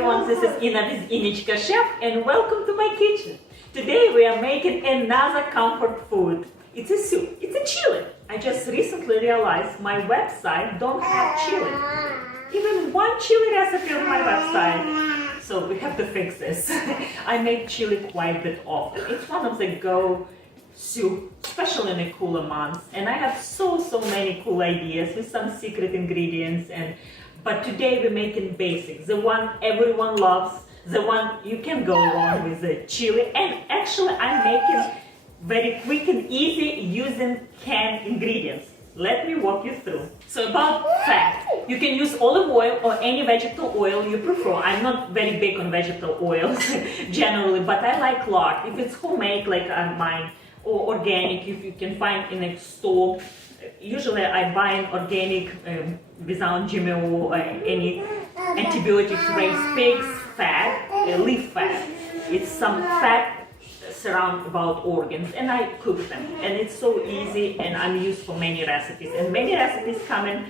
everyone, this is Ina with Innichka Chef and welcome to my kitchen. Today we are making another comfort food. It's a soup, it's a chili. I just recently realized my website don't have chili. Even one chili recipe on my website. So we have to fix this. I make chili quite a bit often. It's one of the go soup, especially in the cooler months. And I have so many cool ideas with some secret ingredients. But today we're making basics, the one everyone loves, the one you can go wrong with the chili. And actually I'm making very quick and easy using canned ingredients. Let me walk you through. So about fat, you can use olive oil or any vegetable oil you prefer. I'm not very big on vegetable oils generally, but I like lard. If it's homemade like mine, or organic, if you can find in a store. Usually I buy an organic without GMO or any antibiotics raised pigs fat, leaf fat. It's some fat surround about organs, and I cook them, and it's so easy, and I'm used for many recipes, and many recipes coming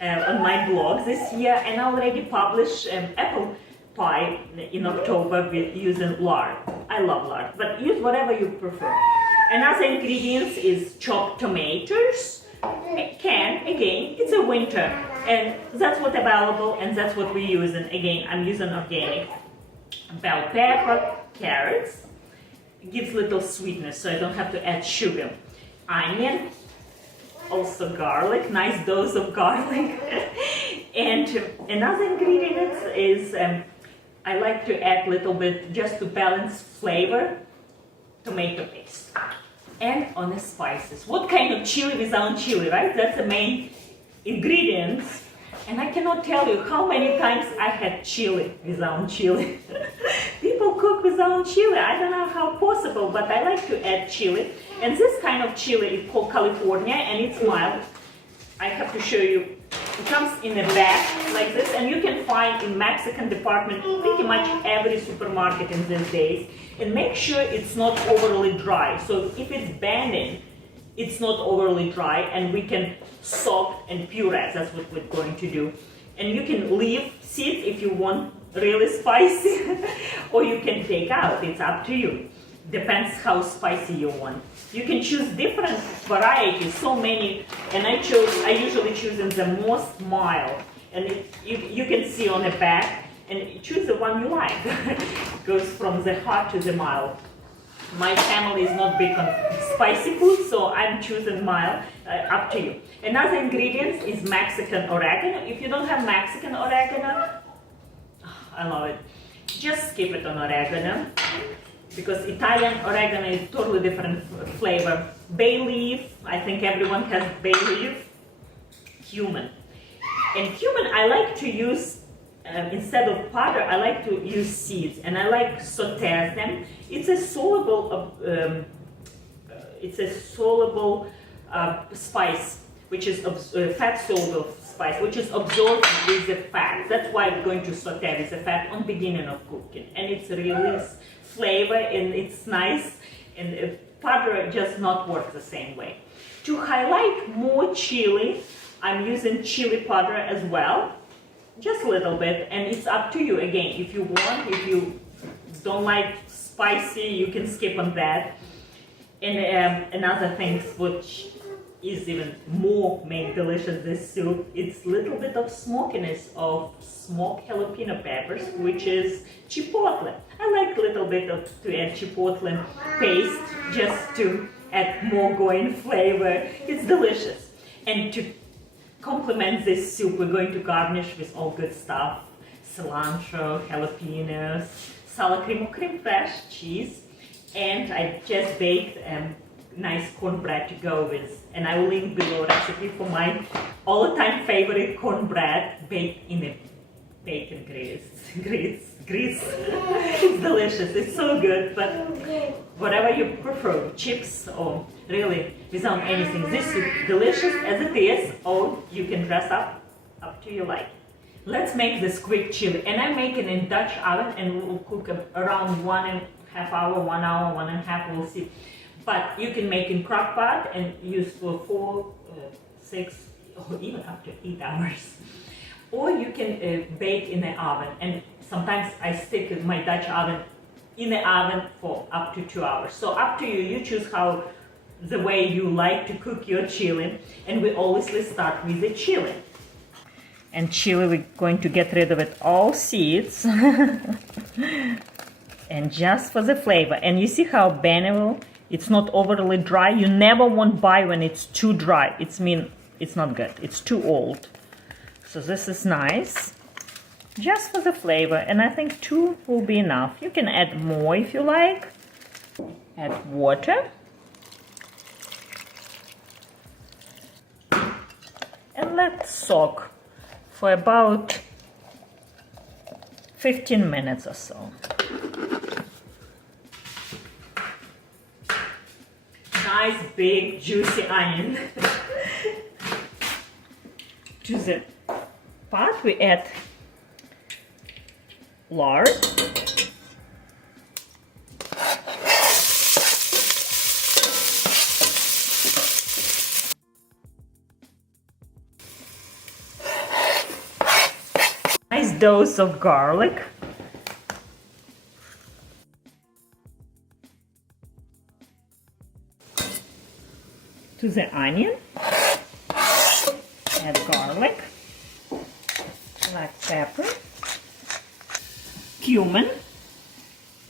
on my blog this year, and I already published apple pie in October with using lard. I love lard, but use whatever you prefer. Another ingredients is chopped tomatoes. Again, it's a winter, and that's what available, and that's what we're using. Again, I'm using organic. Bell pepper, carrots. It gives little sweetness, so I don't have to add sugar. Onion, also garlic, nice dose of garlic. And another ingredient is I like to add a little bit just to balance flavor, tomato paste. And on the spices. What kind of chili without chili, right? That's the main ingredients. And I cannot tell you how many times I had chili without chili. People cook without chili. I don't know how possible, but I like to add chili. And this kind of chili is called California, and it's mild. I have to show you. It comes in a bag like this, and you can find in Mexican department pretty much every supermarket in these days. And make sure it's not overly dry. So if it's bending, it's not overly dry, and we can soak and puree. That's what we're going to do. And you can leave seeds if you want really spicy, or you can take out. It's up to you. Depends how spicy you want. You can choose different varieties, so many, and I usually choose in the most mild. And you can see on the back, and choose the one you like. Goes from the hot to the mild. My family is not big on spicy food, so I'm choosing mild, up to you. Another ingredient is Mexican oregano. If you don't have Mexican oregano, I love it. Just skip it on oregano, because Italian oregano is totally different flavor. Bay leaf, I think everyone has bay leaf. Cumin. And cumin I like to use, instead of powder, I like to use seeds, and I like saute them. It's a soluble, spice, which is fat soluble spice, which is absorbed with the fat. That's why I'm going to saute with the fat on beginning of cooking, and it's really flavor, and it's nice. And powder just not work the same way. To highlight more chili, I'm using chili powder as well. Just a little bit, and it's up to you. Again, if you want, if you don't like spicy, you can skip on that. And another thing which is even more make delicious this soup, it's a little bit of smokiness of smoked jalapeno peppers, which is chipotle. I like a little bit to add chipotle paste just to add more going flavor. It's delicious. And to complement this soup, we're going to garnish with all good stuff. Cilantro, jalapenos, sour cream or creme fraiche, cheese. And I just baked nice cornbread to go with. And I will link below recipe for my all-time favorite cornbread baked in a bacon grease. It's delicious, it's so good, but whatever you prefer, chips or really without anything. This is delicious as it is, or you can dress up to your like. Let's make this quick chili, and I'm making in Dutch oven, and we'll cook around 1.5 hours, 1 hour, 1.5, we'll see. But you can make in crock pot and use for 4, 6, or even up to 8 hours. Or you can bake in the oven. And Sometimes I stick in my Dutch oven in the oven for up to 2 hours. So up to you, you choose how the way you like to cook your chili. And we always start with the chili. And chili, we're going to get rid of it all seeds. And just for the flavor. And you see how bendable? It's not overly dry. You never want buy when it's too dry. It's not good. It's too old. So this is nice. Just for the flavor. And I think 2 will be enough. You can add more if you like. Add water. And let soak for about 15 minutes or so. Nice big juicy onion. To the pot we add lard. Nice dose of garlic. To the onion, add garlic, black pepper, cumin.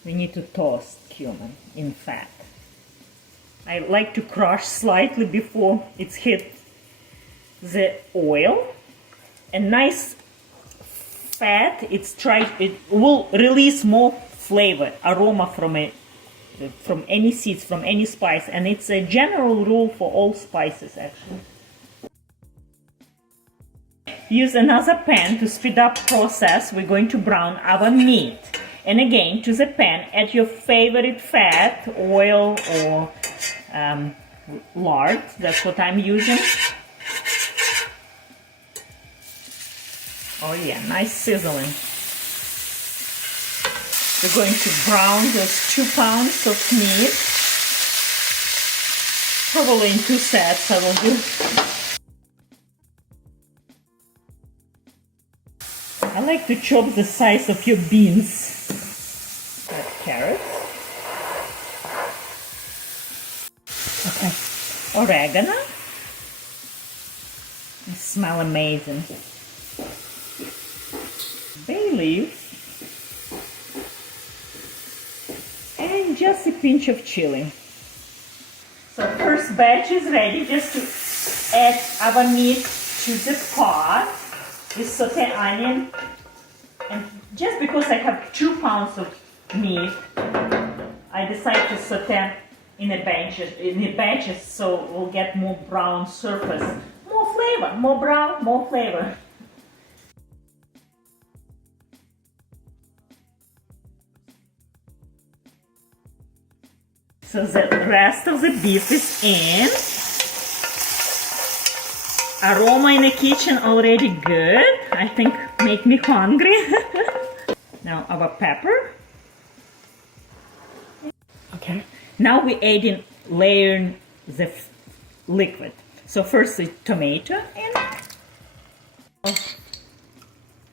We need to toast cumin in fat. I like to crush slightly before it's hit the oil. And nice fat, it will release more flavor, aroma from any seeds, from any spice, and it's a general rule for all spices actually. Use another pan to speed up process. We're going to brown our meat. And again, to the pan, add your favorite fat, oil or lard. That's what I'm using. Oh yeah, nice sizzling. We're going to brown those 2 pounds of meat. Probably in 2 sets I will do. I like to chop the size of your beans. Add carrots. Okay. Oregano. They smell amazing. Bay leaves. And just a pinch of chili. So first batch is ready. Just to add our meat to the pot. This saute onion. And just because I have 2 pounds of meat, I decided to saute in batches, so we'll get more brown surface, more flavor, more brown, more flavor. So the rest of the beef is in. Aroma in the kitchen already good. I think make me hungry. Now our pepper. Okay. Now we adding layering the liquid. So first the tomato and a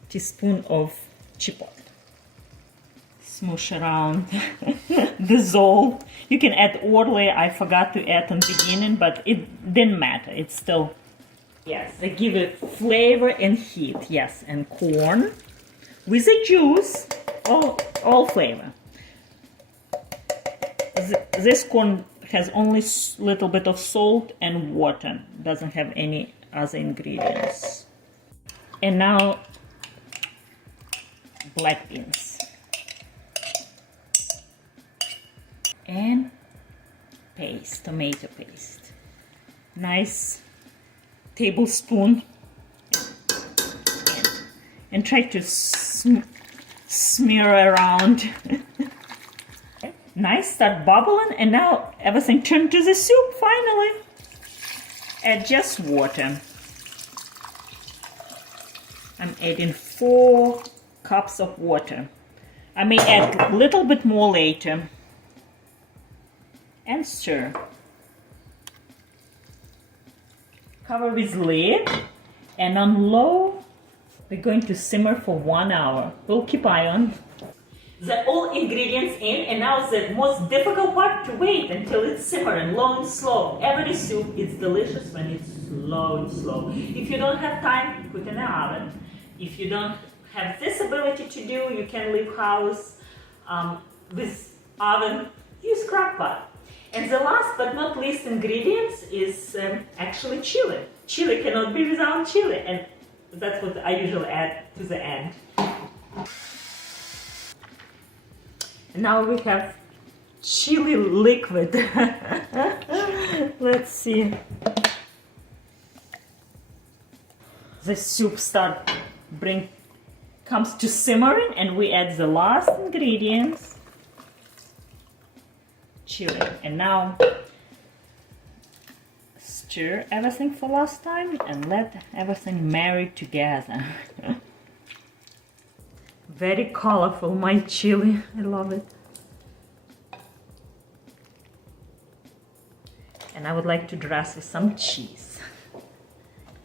teaspoon of chipotle. Smoosh around, dissolve. You can add orderly. I forgot to add in the beginning, but it didn't matter. It's still, yes, they give it flavor and heat. Yes, and corn with the juice, all flavor. This corn has only little bit of salt and water. Doesn't have any other ingredients. And now black beans. And paste, tomato paste. Nice tablespoon. And try to smear around. Nice, start bubbling, and now everything turned to the soup finally. Add just water. I'm adding 4 cups of water. I may add a little bit more later. And stir. Cover with lid and on low We're going to simmer for 1 hour. We'll keep eye on. The all ingredients in, and now the most difficult part, to wait until it's simmering low and slow. Every soup is delicious when it's slow and slow. If you don't have time, put in the oven. If you don't have this ability to do, you can leave house with oven, use crock pot. And the last but not least ingredients is actually chili. Chili cannot be without chili, and that's what I usually add to the end. And now we have chili liquid. Let's see. The soup comes to simmering, and we add the last ingredients, chili. And now stir everything for last time and let everything marry together. Very colorful, my chili. I love it. And I would like to dress with some cheese.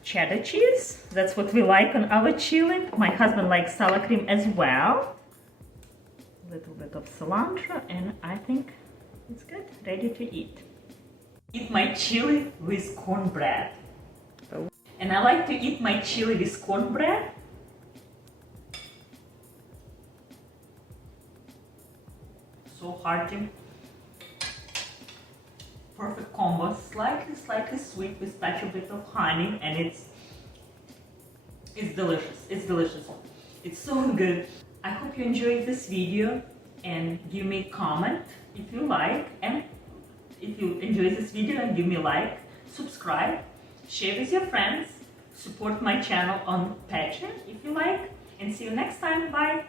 Cheddar cheese, that's what we like on our chili. My husband likes sour cream as well. A little bit of cilantro, and I think it's good, ready to eat. Eat my chili with cornbread. And I like to eat my chili with cornbread. So hearty. Perfect combo, slightly sweet with touch a bit of honey, and it's delicious. It's delicious. It's so good. I hope you enjoyed this video, and give me a comment if you like, and if you enjoy this video, and give me a like, subscribe, share with your friends, support my channel on Patreon if you like, and see you next time. Bye.